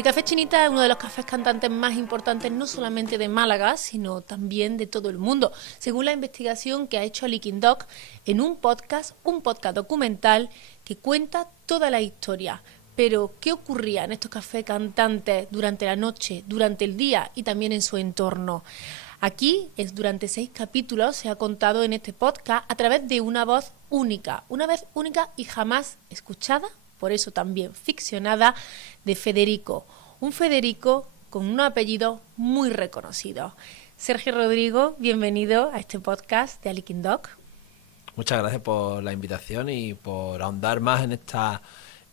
El Café Chinita es uno de los cafés cantantes más importantes no solamente de Málaga, sino también de todo el mundo, según la investigación que ha hecho Liquid Dog en un podcast documental que cuenta toda la historia. Pero, ¿qué ocurría en estos cafés cantantes durante la noche, durante el día y también en su entorno? Aquí, durante 6 capítulos, se ha contado en este podcast a través de una vez única y jamás escuchada, por eso también ficcionada, de Federico. Un Federico con un apellido muy reconocido. Sergio Rodrigo, bienvenido a este podcast de Liquid Dog. Muchas gracias por la invitación y por ahondar más en esta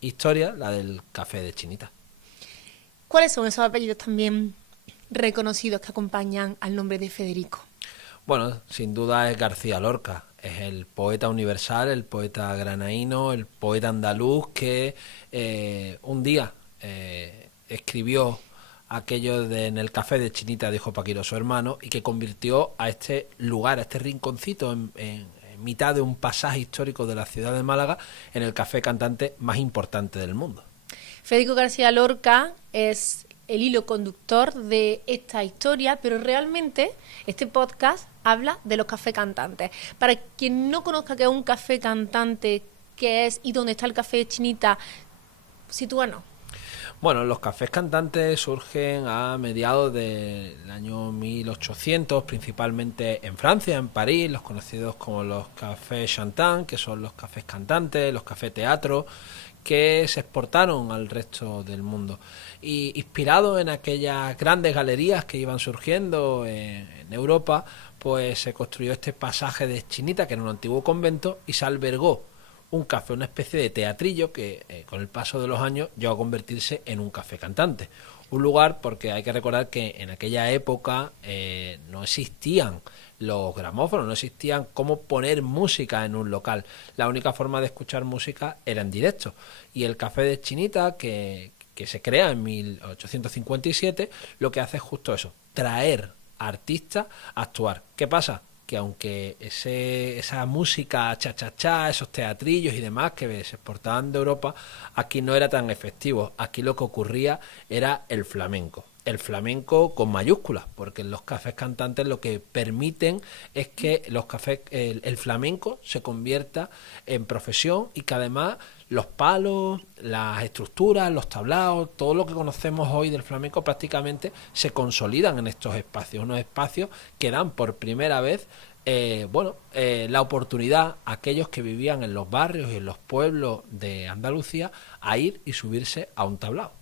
historia, la del café de Chinita. ¿Cuáles son esos apellidos también reconocidos que acompañan al nombre de Federico? Bueno, sin duda es García Lorca, es el poeta universal, el poeta granaíno, el poeta andaluz que un día escribió aquello de en el café de Chinita, dijo Paquiro su hermano, y que convirtió a este lugar, a este rinconcito en mitad de un pasaje histórico de la ciudad de Málaga, en el café cantante más importante del mundo. Federico García Lorca es el hilo conductor de esta historia, pero realmente este podcast habla de los cafés cantantes. Para quien no conozca qué es un café cantante, qué es y dónde está el café de Chinita, sitúanos. Bueno, los cafés cantantes surgen a mediados del año 1800, principalmente en Francia, en París, los conocidos como los cafés chantant, que son los cafés cantantes, los cafés teatro, que se exportaron al resto del mundo. Y inspirado en aquellas grandes galerías que iban surgiendo en Europa, pues se construyó este pasaje de Chinita, que era un antiguo convento, y se albergó un café, una especie de teatrillo que con el paso de los años llegó a convertirse en un café cantante. Un lugar porque hay que recordar que en aquella época no existían los gramófonos, no existían cómo poner música en un local. La única forma de escuchar música era en directo. Y el café de Chinita, que se crea en 1857, lo que hace es justo eso, traer artistas a actuar. ¿Qué pasa? Que aunque esa música cha-cha-cha, esos teatrillos y demás que se exportaban de Europa, aquí no era tan efectivo. Aquí lo que ocurría era el flamenco. El flamenco con mayúsculas, porque los cafés cantantes lo que permiten es que los cafés, el flamenco se convierta en profesión y que además los palos, las estructuras, los tablaos, todo lo que conocemos hoy del flamenco prácticamente se consolidan en estos espacios, unos espacios que dan por primera vez la oportunidad a aquellos que vivían en los barrios y en los pueblos de Andalucía a ir y subirse a un tablao.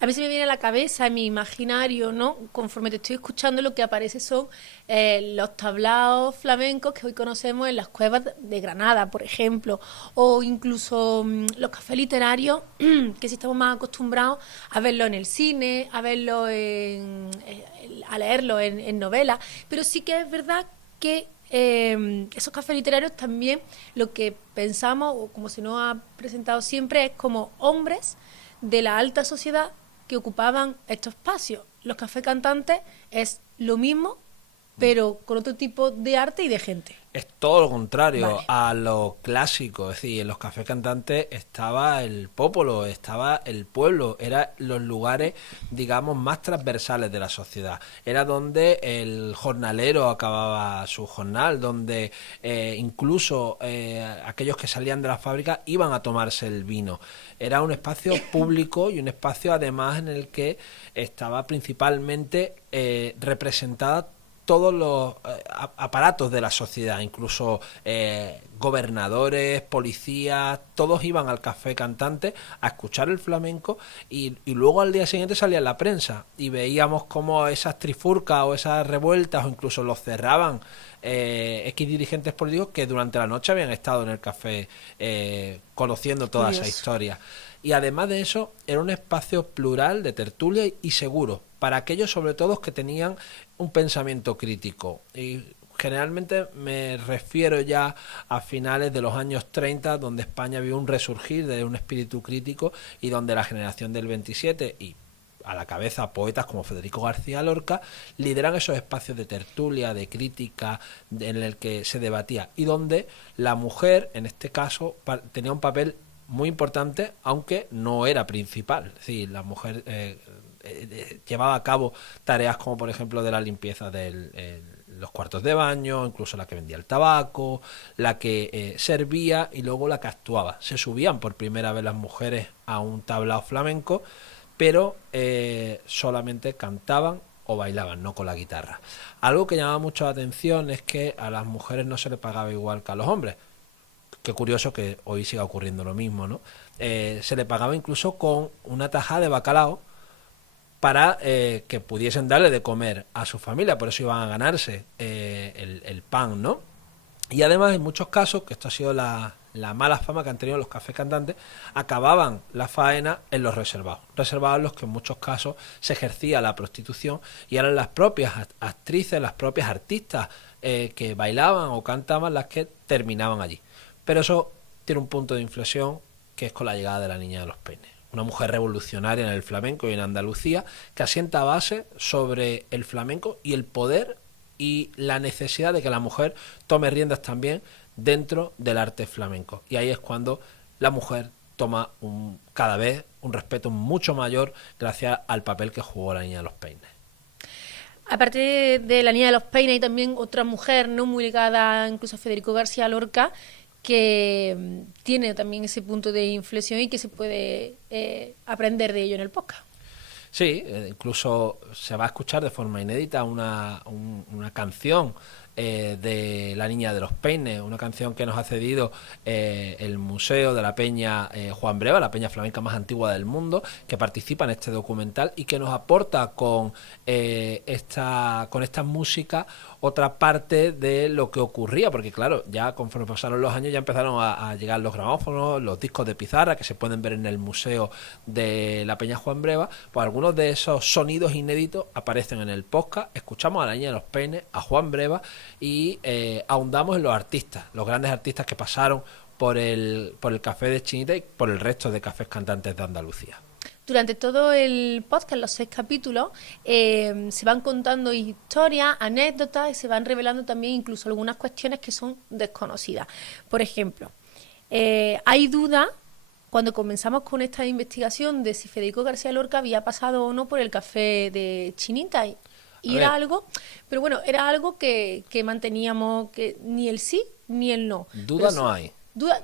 A mí se me viene a la cabeza, en mi imaginario, ¿no? Conforme te estoy escuchando, lo que aparece son los tablaos flamencos que hoy conocemos en las cuevas de Granada, por ejemplo, o incluso los cafés literarios, que sí estamos más acostumbrados a verlo en el cine, a verlo a leerlo en novelas, pero sí que es verdad que esos cafés literarios también lo que pensamos, o como se nos ha presentado siempre, es como hombres de la alta sociedad que ocupaban estos espacios. Los cafés cantantes es lo mismo, pero con otro tipo de arte y de gente. Es todo lo contrario Vale. a lo clásico, es decir, en los cafés cantantes estaba el popolo, estaba el pueblo, eran los lugares, digamos, más transversales de la sociedad. Era donde el jornalero acababa su jornal, donde incluso aquellos que salían de la fábrica iban a tomarse el vino. Era un espacio público y un espacio además en el que estaba principalmente representada todos los aparatos de la sociedad, incluso gobernadores, policías, todos iban al café cantante a escuchar el flamenco y luego al día siguiente salía en la prensa y veíamos cómo esas trifurcas o esas revueltas o incluso los cerraban X dirigentes políticos que durante la noche habían estado en el café conociendo toda esa historia. Y además de eso, era un espacio plural de tertulia y seguro, para aquellos sobre todo que tenían un pensamiento crítico. Y generalmente me refiero ya a finales de los años 30, donde España vio un resurgir de un espíritu crítico y donde la generación del 27 y a la cabeza poetas como Federico García Lorca lideran esos espacios de tertulia, de crítica, en el que se debatía y donde la mujer, en este caso, tenía un papel muy importante, aunque no era principal. Es decir, la mujer llevaba a cabo tareas como por ejemplo de la limpieza los cuartos de baño, incluso la que vendía el tabaco, la que servía y luego la que actuaba. Se subían por primera vez las mujeres a un tablao flamenco, pero solamente cantaban o bailaban, no con la guitarra. Algo que llamaba mucho la atención es que a las mujeres no se les pagaba igual que a los hombres. Qué curioso que hoy siga ocurriendo lo mismo, ¿no? Se le pagaba incluso con una tajada de bacalao para que pudiesen darle de comer a su familia, por eso iban a ganarse el pan, ¿no? Y además, en muchos casos, que esto ha sido la mala fama que han tenido los cafés cantantes, acababan la faena en los reservados en los que en muchos casos se ejercía la prostitución y eran las propias actrices, las propias artistas que bailaban o cantaban las que terminaban allí. Pero eso tiene un punto de inflexión que es con la llegada de la Niña de los Peines. Una mujer revolucionaria en el flamenco y en Andalucía que asienta base sobre el flamenco y el poder y la necesidad de que la mujer tome riendas también dentro del arte flamenco. Y ahí es cuando la mujer toma cada vez un respeto mucho mayor gracias al papel que jugó la Niña de los Peines. Aparte de la Niña de los Peines, hay también otra mujer no muy ligada incluso a Federico García Lorca, que tiene también ese punto de inflexión y que se puede aprender de ello en el podcast. Sí, incluso se va a escuchar de forma inédita una canción de La Niña de los Peines, una canción que nos ha cedido el Museo de la Peña Juan Breva, la peña flamenca más antigua del mundo, que participa en este documental y que nos aporta con esta música otra parte de lo que ocurría, porque claro, ya conforme pasaron los años ya empezaron a llegar los grabófonos, los discos de pizarra que se pueden ver en el Museo de la Peña Juan Breva, pues algunos de esos sonidos inéditos aparecen en el podcast. Escuchamos a La Niña de los Peines, a Juan Breva y ahondamos en los artistas, los grandes artistas que pasaron por el Café de Chinita y por el resto de cafés cantantes de Andalucía. Durante todo el podcast, los 6 capítulos, se van contando historias, anécdotas y se van revelando también incluso algunas cuestiones que son desconocidas. Por ejemplo, hay dudas cuando comenzamos con esta investigación de si Federico García Lorca había pasado o no por el Café de Chinita. Y era algo, pero bueno, era algo que manteníamos, que ni el sí ni el no. Duda no hay.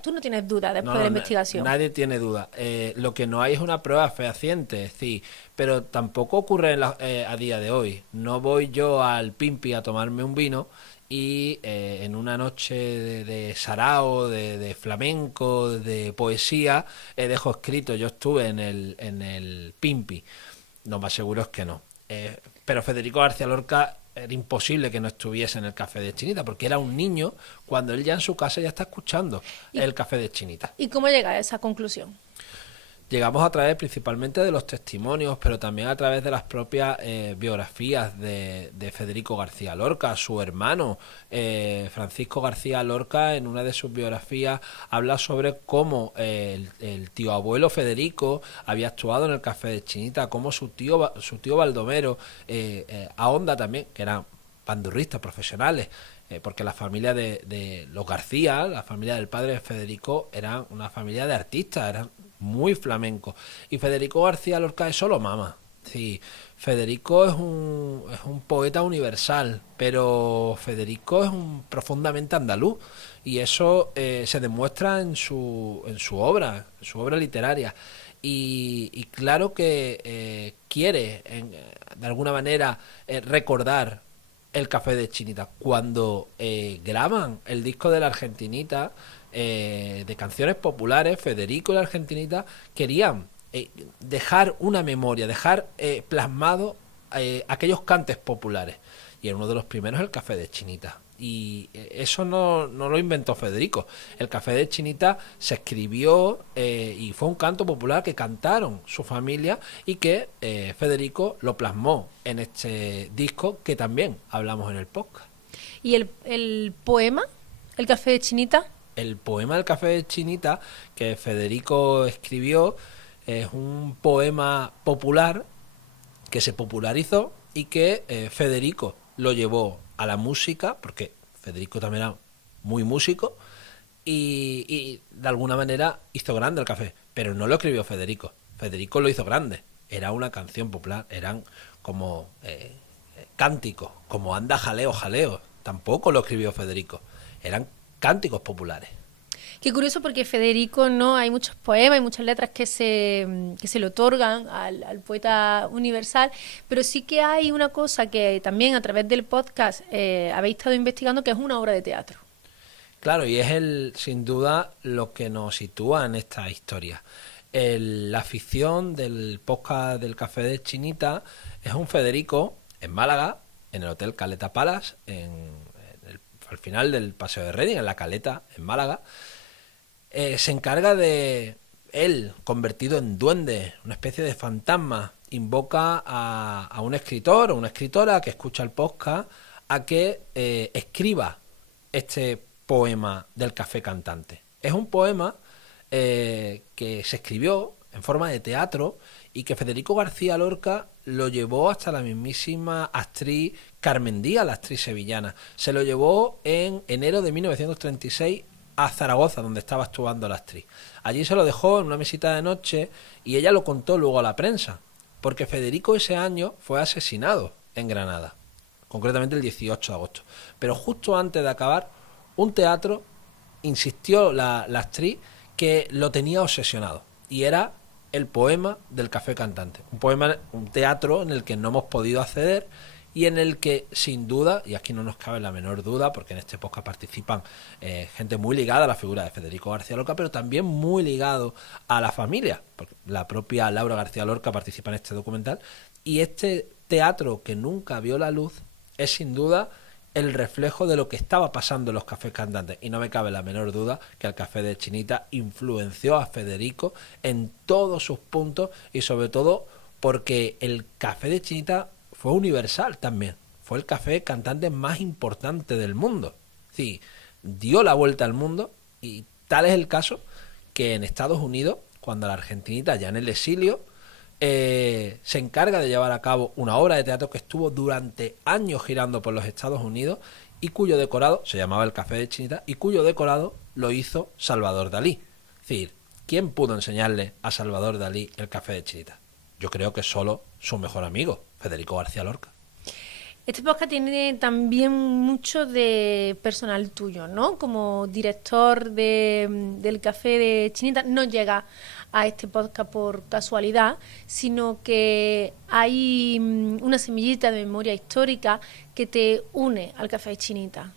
Tú no tienes duda después de la investigación. Nadie tiene duda. Lo que no hay es una prueba fehaciente, sí, pero tampoco ocurre a día de hoy. No voy yo al Pimpi a tomarme un vino y en una noche de sarao, de flamenco, de poesía, dejo escrito, yo estuve en el Pimpi. Lo más seguro es que no. Pero Federico García Lorca era imposible que no estuviese en el Café de Chinita, porque era un niño cuando él ya en su casa ya está escuchando el Café de Chinita. ¿Y cómo llega a esa conclusión? Llegamos a través principalmente de los testimonios, pero también a través de las propias biografías de Federico García Lorca. Su hermano, Francisco García Lorca, en una de sus biografías habla sobre cómo el tío abuelo Federico había actuado en el Café de Chinita, cómo su tío Baldomero ahonda también, que eran bandurristas profesionales, porque la familia de los García, la familia del padre de Federico, era una familia de artistas, eran muy flamenco. Y Federico García Lorca es solo mama. Sí, Federico es un poeta universal, pero Federico es profundamente andaluz y eso se demuestra en su obra, literaria. Y claro que quiere, de alguna manera, recordar el Café de Chinita. Cuando graban el disco de la Argentinita, de canciones populares, Federico y la Argentinita querían dejar una memoria, dejar plasmado aquellos cantes populares. Y en uno de los primeros el Café de Chinita. Y eso no lo inventó Federico. El Café de Chinita se escribió y fue un canto popular que cantaron su familia y que Federico lo plasmó en este disco que también hablamos en el podcast. ¿Y el poema, el Café de Chinita? El poema del Café de Chinita que Federico escribió es un poema popular que se popularizó y que Federico lo llevó a la música, porque Federico también era muy músico, y de alguna manera hizo grande el café, pero no lo escribió Federico. Federico lo hizo grande. era una canción popular, eran como cánticos, como anda jaleo, jaleo. Tampoco lo escribió Federico, eran cánticos populares. Qué curioso porque Federico, ¿no? Hay muchos poemas, hay muchas letras que se le otorgan al poeta universal, pero sí que hay una cosa que también a través del podcast habéis estado investigando, que es una obra de teatro. Claro, y es sin duda lo que nos sitúa en esta historia. La ficción del podcast del Café de Chinita es un Federico en Málaga, en el Hotel Caleta Palace, al final del Paseo de Reading, en la Caleta, en Málaga. Se encarga de él, convertido en duende, una especie de fantasma, invoca a un escritor o una escritora que escucha el podcast a que escriba este poema del Café Cantante. Es un poema que se escribió en forma de teatro y que Federico García Lorca lo llevó hasta la mismísima actriz Carmen Díaz, la actriz sevillana. Se lo llevó en enero de 1936 a Zaragoza, donde estaba actuando la actriz. Allí se lo dejó en una mesita de noche y ella lo contó luego a la prensa, porque Federico ese año fue asesinado en Granada, concretamente el 18 de agosto. Pero justo antes de acabar, un teatro insistió la actriz que lo tenía obsesionado, y era el poema del Café Cantante, un teatro en el que no hemos podido acceder y en el que, sin duda, y aquí no nos cabe la menor duda, porque en este podcast participan gente muy ligada a la figura de Federico García Lorca, pero también muy ligado a la familia, porque la propia Laura García Lorca participa en este documental, y este teatro que nunca vio la luz es sin duda el reflejo de lo que estaba pasando en los cafés cantantes, y no me cabe la menor duda que el Café de Chinita influenció a Federico en todos sus puntos, y sobre todo porque el Café de Chinita fue universal también, fue el café cantante más importante del mundo. Sí, dio la vuelta al mundo, y tal es el caso que en Estados Unidos, cuando la argentinita, ya en el exilio, se encarga de llevar a cabo una obra de teatro que estuvo durante años girando por los Estados Unidos y cuyo decorado, se llamaba el Café de Chinita, y cuyo decorado lo hizo Salvador Dalí. Es decir, ¿quién pudo enseñarle a Salvador Dalí el Café de Chinita? Yo creo que solo su mejor amigo, Federico García Lorca. Este podcast tiene también mucho de personal tuyo, ¿no? Como director del Café de Chinita, no llega a este podcast por casualidad, sino que hay una semillita de memoria histórica que te une al Café de Chinita.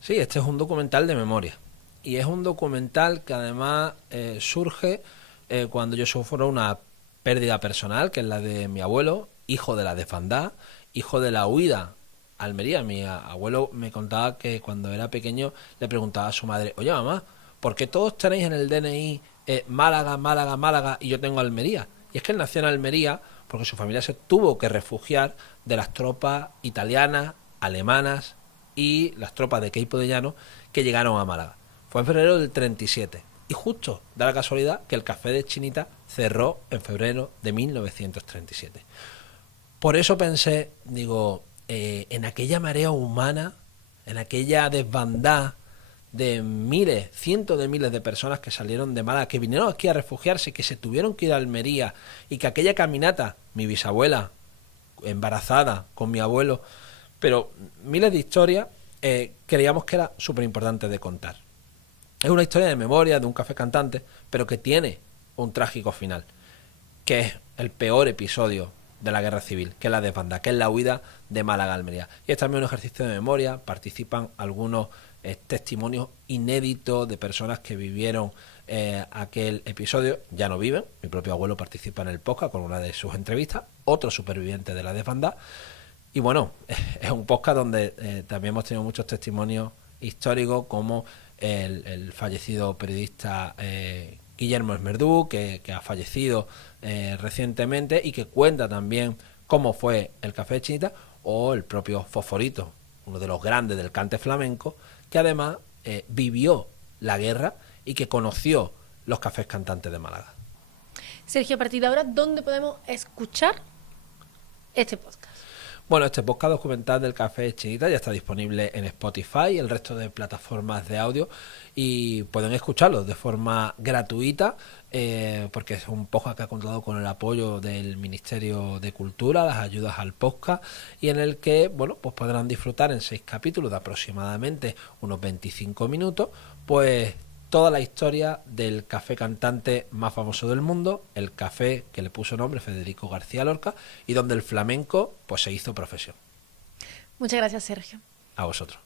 Sí, este es un documental de memoria. Y es un documental que además surge cuando yo sufro una pérdida personal, que es la de mi abuelo, hijo de la desbandada, hijo de la huida a Almería. Mi abuelo me contaba que cuando era pequeño le preguntaba a su madre: oye, mamá, ¿por qué todos tenéis en el DNI Málaga, Málaga, Málaga y yo tengo Almería? Y es que él nació en Almería porque su familia se tuvo que refugiar de las tropas italianas, alemanas y las tropas de Queipo de Llano que llegaron a Málaga. Fue en febrero del 37. Y justo da la casualidad que el Café de Chinita cerró en febrero de 1937. Por eso pensé, digo, en aquella marea humana, en aquella desbandada de miles, cientos de miles de personas que salieron de Málaga, que vinieron aquí a refugiarse, que se tuvieron que ir a Almería, y que aquella caminata, mi bisabuela embarazada con mi abuelo, pero miles de historias, creíamos que era súper importante de contar. Es una historia de memoria de un café cantante, pero que tiene un trágico final, que es el peor episodio de la guerra civil, que es la desbandada, que es la huida de Málaga a Almería. Y es también un ejercicio de memoria, participan algunos testimonios inéditos de personas que vivieron aquel episodio, ya no viven. Mi propio abuelo participa en el podcast con una de sus entrevistas, otro superviviente de la desbandada. Y bueno, es un podcast donde también hemos tenido muchos testimonios históricos, como el fallecido periodista Guillermo Esmerdú, que ha fallecido recientemente, y que cuenta también cómo fue el Café de Chinita, o el propio Fosforito, uno de los grandes del cante flamenco, que además vivió la guerra y que conoció los cafés cantantes de Málaga. Sergio, a partir de ahora, ¿dónde podemos escuchar este podcast? Bueno, este podcast documental del Café Chinita ya está disponible en Spotify y el resto de plataformas de audio y pueden escucharlo de forma gratuita porque es un podcast que ha contado con el apoyo del Ministerio de Cultura, las ayudas al podcast y en el que, bueno, pues podrán disfrutar en 6 capítulos de aproximadamente unos 25 minutos, pues toda la historia del café cantante más famoso del mundo, el café que le puso nombre Federico García Lorca y donde el flamenco pues se hizo profesión. Muchas gracias, Sergio. A vosotros.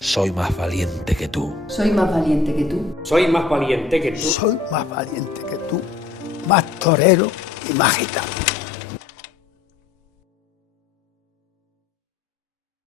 Soy más valiente que tú. Soy más valiente que tú. Soy más valiente que tú. Soy más valiente que tú, más torero y más gitano.